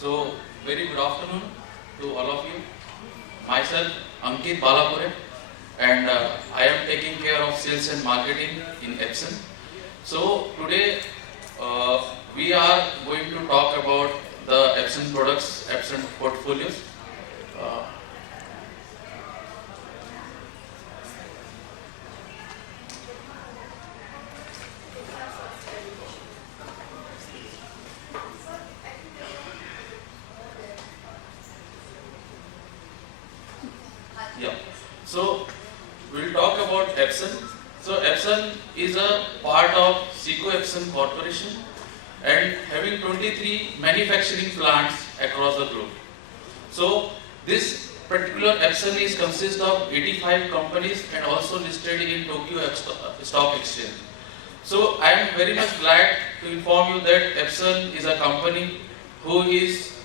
So, very good afternoon to all of you. Myself, 𝗟𝗶𝗸𝗲, and I am taking care of sales and marketing in Epson. So, today we are going to talk about the Epson products, Epson portfolios. So, we'll talk about Epson. So, Epson is a part of 𝗖cie_𝗹𝗹𝒄 Corporation and having 23 manufacturing plants across the globe. So, this particular Epson is consists of 85 companies and also listed in Tokyo Stock Exchange. So, I am very much glad to inform you that Epson is a company who is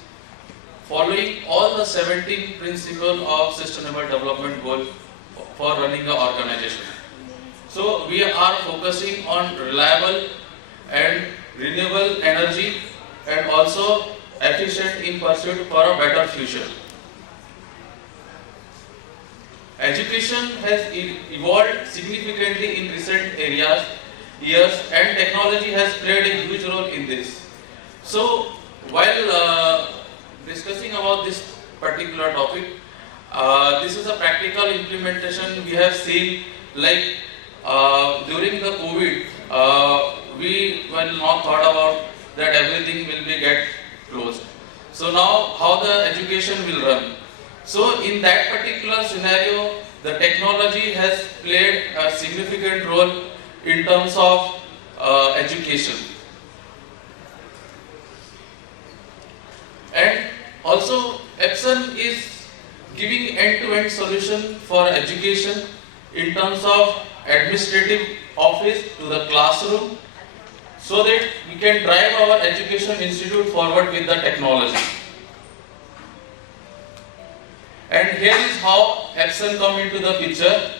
following all the 17 principles of sustainable development goal for running the organization. So we are focusing on reliable and renewable energy and also efficient in pursuit for a better future. Education has evolved significantly in recent years and technology has played a huge role in this. So while discussing about this particular topic, this is a practical implementation we have seen, like during the COVID, we were not thought about that everything will be get closed. So now how the education will run. So in that particular scenario, the technology has played a significant role in terms of education. And also, Epson is giving end-to-end solution for education in terms of administrative office to the classroom, so that we can drive our education institute forward with the technology. And here is how Epson come into the picture.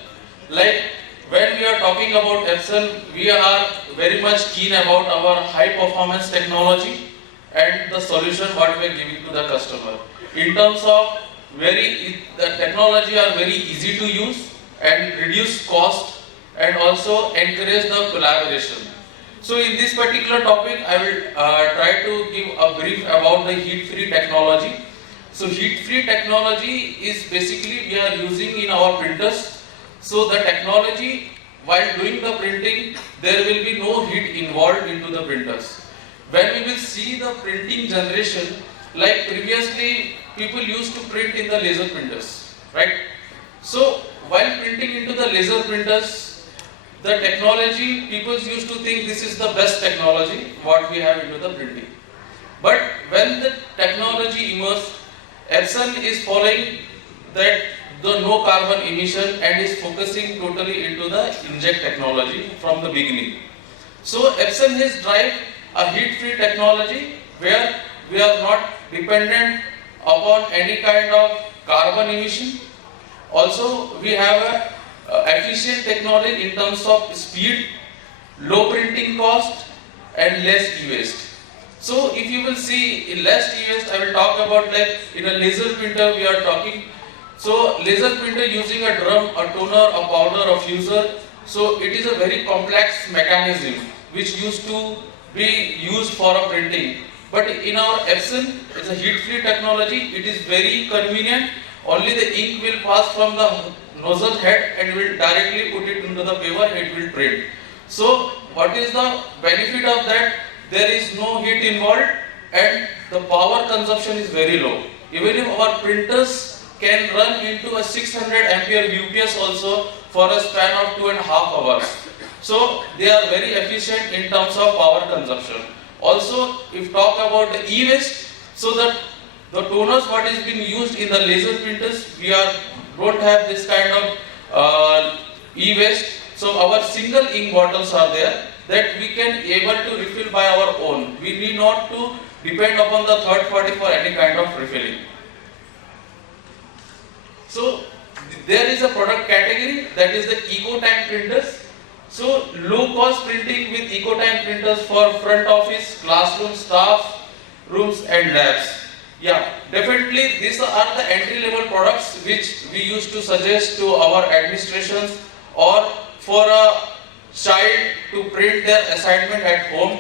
Like when we are talking about Epson, we are very much keen about our high performance technology and the solution what we are giving to the customer. In terms of the technology are very easy to use and reduce cost and also encourage the collaboration. So in this particular topic, I will try to give a brief about the heat-free technology. So heat-free technology is basically we are using in our printers. So the technology, while doing the printing, there will be no heat involved into the printers. When we will see the printing generation, like previously people used to print in the laser printers, right? So while printing into the laser printers, the technology, people used to think this is the best technology what we have into the printing. But when the technology emerged, Epson is following that the no carbon emission and is focusing totally into the inkjet technology from the beginning. So Epson has drive a heat-free technology where we are not dependent upon any kind of carbon emission. Also, we have a efficient technology in terms of speed, low printing cost and less e-waste. So if you will see in less e-waste, I will talk about like in a laser printer we are talking. So laser printer using a drum, a toner, a powder, a fuser. So it is a very complex mechanism which used to be used for a printing. But in our Epson, it's a heat-free technology. It is very convenient. Only the ink will pass from the nozzle head and will directly put it into the paper. It will print. So, what is the benefit of that? There is no heat involved and the power consumption is very low. Even if our printers can run into a 600 ampere UPS also for a span of 2.5 hours. So they are very efficient in terms of power consumption. Also, if talk about the e-waste, so that the toners what is being used in the laser printers, we don't have this kind of e-waste. So our single ink bottles are there that we can able to refill by our own. We need not to depend upon the third party for any kind of refilling. So there is a product category that is the eco-tank printers. So low cost printing with eco-tank printers for front office, classroom, staff, rooms and labs. Yeah, definitely these are the entry-level products which we used to suggest to our administrations or for a child to print their assignment at home,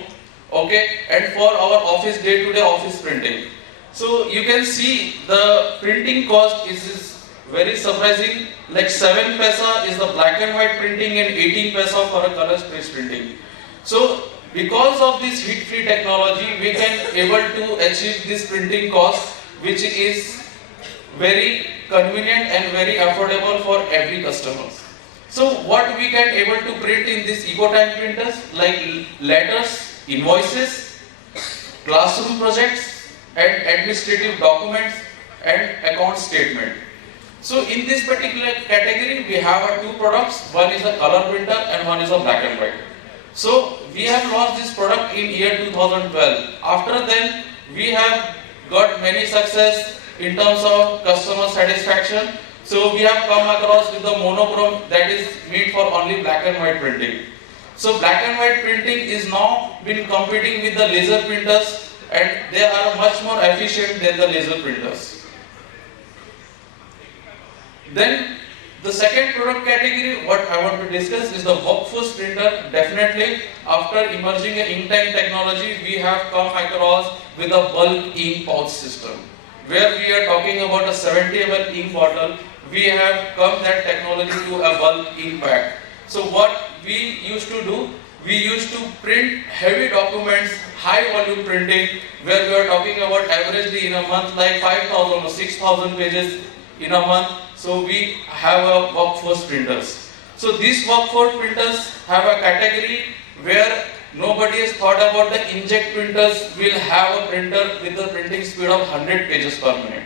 okay, and for our office day-to-day office printing. So you can see the printing cost is very surprising, like 7 paisa is the black and white printing and 18 paisa for a color space printing. So because of this heat-free technology, we can able to achieve this printing cost, which is very convenient and very affordable for every customer. So what we can able to print in this eco-time printers, like letters, invoices, classroom projects, and administrative documents and account statement. So in this particular category, we have two products. One is a color printer and one is a black and white. So we have launched this product in year 2012. After then, we have got many success in terms of customer satisfaction. So we have come across with the monochrome, that is made for only black and white printing. So black and white printing is now been competing with the laser printers, and they are much more efficient than the laser printers. Then the second product category, what I want to discuss is the workforce printer. Definitely, after emerging an ink time technology, we have come across with a bulk ink pouch system, where we are talking about a 70 ml ink bottle. We have come that technology to a bulk ink pack. So what we used to do, we used to print heavy documents, high volume printing, where we are talking about averagely in a month like 5,000 or 6,000 pages in a month. So we have a workforce printers. So these workforce printers have a category where nobody has thought about the inkjet printers will have a printer with a printing speed of 100 pages per minute.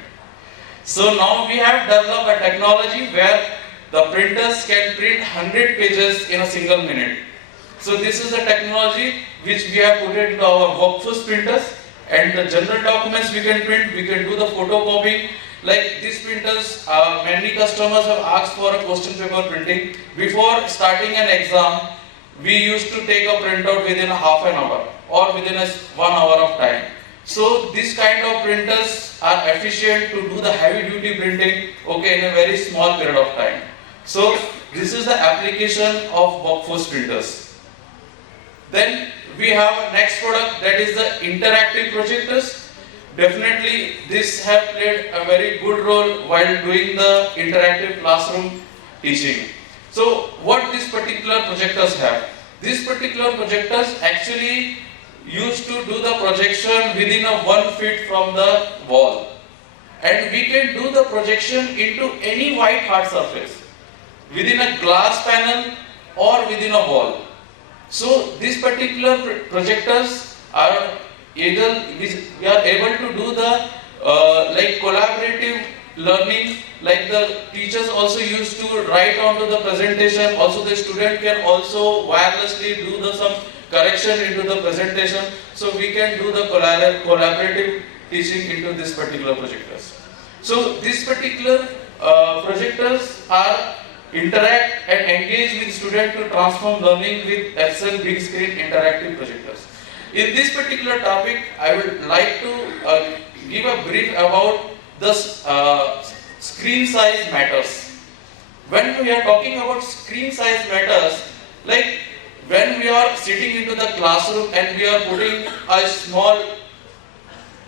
So now we have developed a technology where the printers can print 100 pages in a single minute. So this is the technology which we have put into our workforce printers, and the general documents we can print, we can do the photocopying. Like these printers, many customers have asked for a question paper printing. Before starting an exam, we used to take a printout within a half an hour or within a 1 hour of time. So this kind of printers are efficient to do the heavy duty printing, okay, in a very small period of time. So this is the application of workforce printers. Then we have a next product, that is the interactive projectors. Definitely this have played a very good role while doing the interactive classroom teaching. So what these particular projectors have? These particular projectors actually used to do the projection within a 1 feet from the wall. And we can do the projection into any white hard surface, within a glass panel or within a wall. So these particular projectors are either we are able to do the like collaborative learning, like the teachers also used to write onto the presentation. Also the student can also wirelessly do the some correction into the presentation. So we can do the collaborative teaching into this particular projectors. So these particular projectors are interact and engage with student to transform learning with Epson big screen interactive projectors. In this particular topic, I would like to give a brief about the screen size matters. When we are talking about screen size matters, like when we are sitting into the classroom and we are putting a small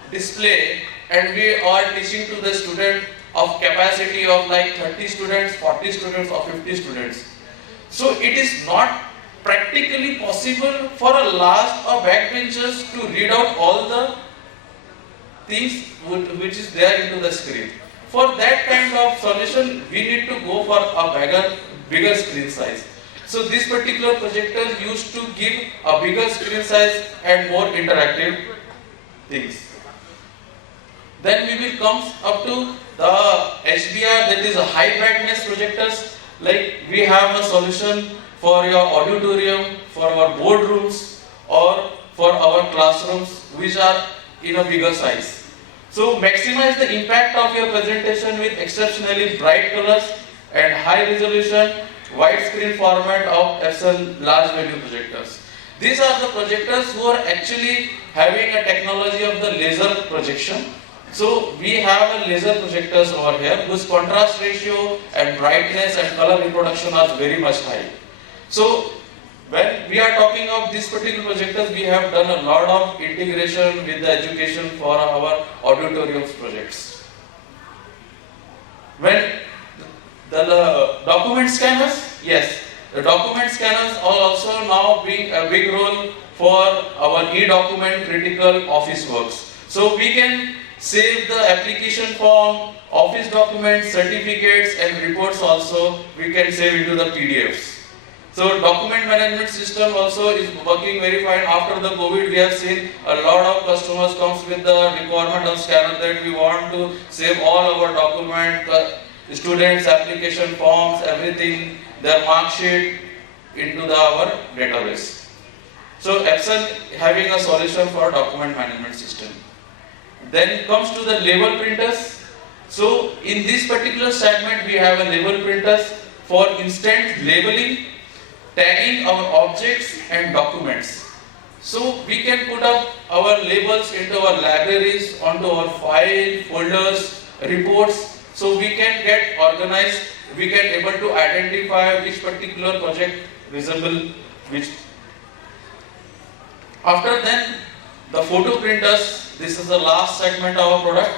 display and we are teaching to the student of capacity of like 30 students, 40 students or 50 students. So it is not practically possible for a large or backbenchers to read out all the things which is there into the screen. For that kind of solution, we need to go for a bigger screen size. So this particular projector used to give a bigger screen size and more interactive things. Then we will come up to the HDR, that is a high brightness projectors. Like we have a solution for your auditorium, for our boardrooms or for our classrooms which are in a bigger size. So maximize the impact of your presentation with exceptionally bright colors and high resolution widescreen format of Epson large value projectors. These are the projectors who are actually having a technology of the laser projection. So we have a laser projectors over here whose contrast ratio and brightness and color reproduction are very much high. So when we are talking of this particular projectors, we have done a lot of integration with the education for our auditoriums projects. When the document scanners, yes, the document scanners are also now being a big role for our e-document critical office works. So we can save the application form, office documents, certificates and reports also we can save into the PDFs. So document management system also is working very fine. After the COVID, we have seen a lot of customers comes with the requirement of scanner that we want to save all our document, students, application forms, everything, their mark sheet into our database. So Epson having a solution for document management system. Then comes to the label printers. So in this particular segment, we have a label printers for instant labeling, tagging our objects and documents. So we can put up our labels into our libraries, onto our file, folders, reports. So we can get organized, we can able to identify which particular project resemble which. After then, the photo printers, this is the last segment of our product.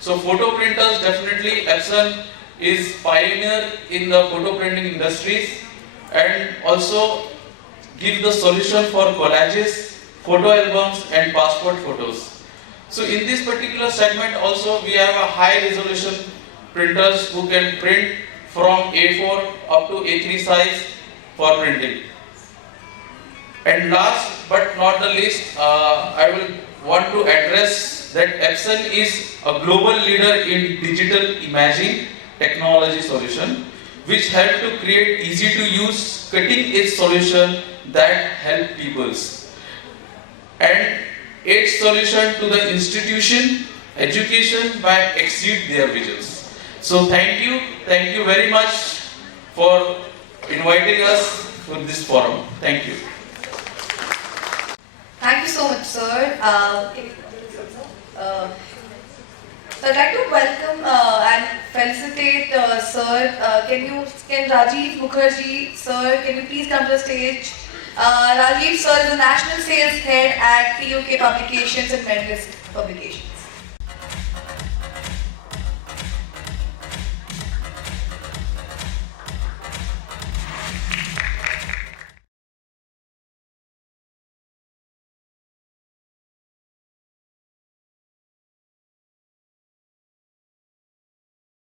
So photo printers, definitely Epson is pioneer in the photo printing industries and also give the solution for collages, photo albums and passport photos. So in this particular segment also we have a high resolution printers who can print from A4 up to A3 size for printing. And last but not the least, I will want to address that Epson is a global leader in digital imaging technology solution, which help to create easy to use, cutting edge solution that help peoples and aid solution to the institution, education by exceed their visions. So thank you very much for inviting us to this forum. Thank you. Thank you so much, sir. So I'd like to welcome and felicitate sir. Can 𝗟𝗶𝗸𝗲, sir, can you please come to the stage? Rajiv sir is the National Sales Head at 𝗙liche Publications and Medalist Publications.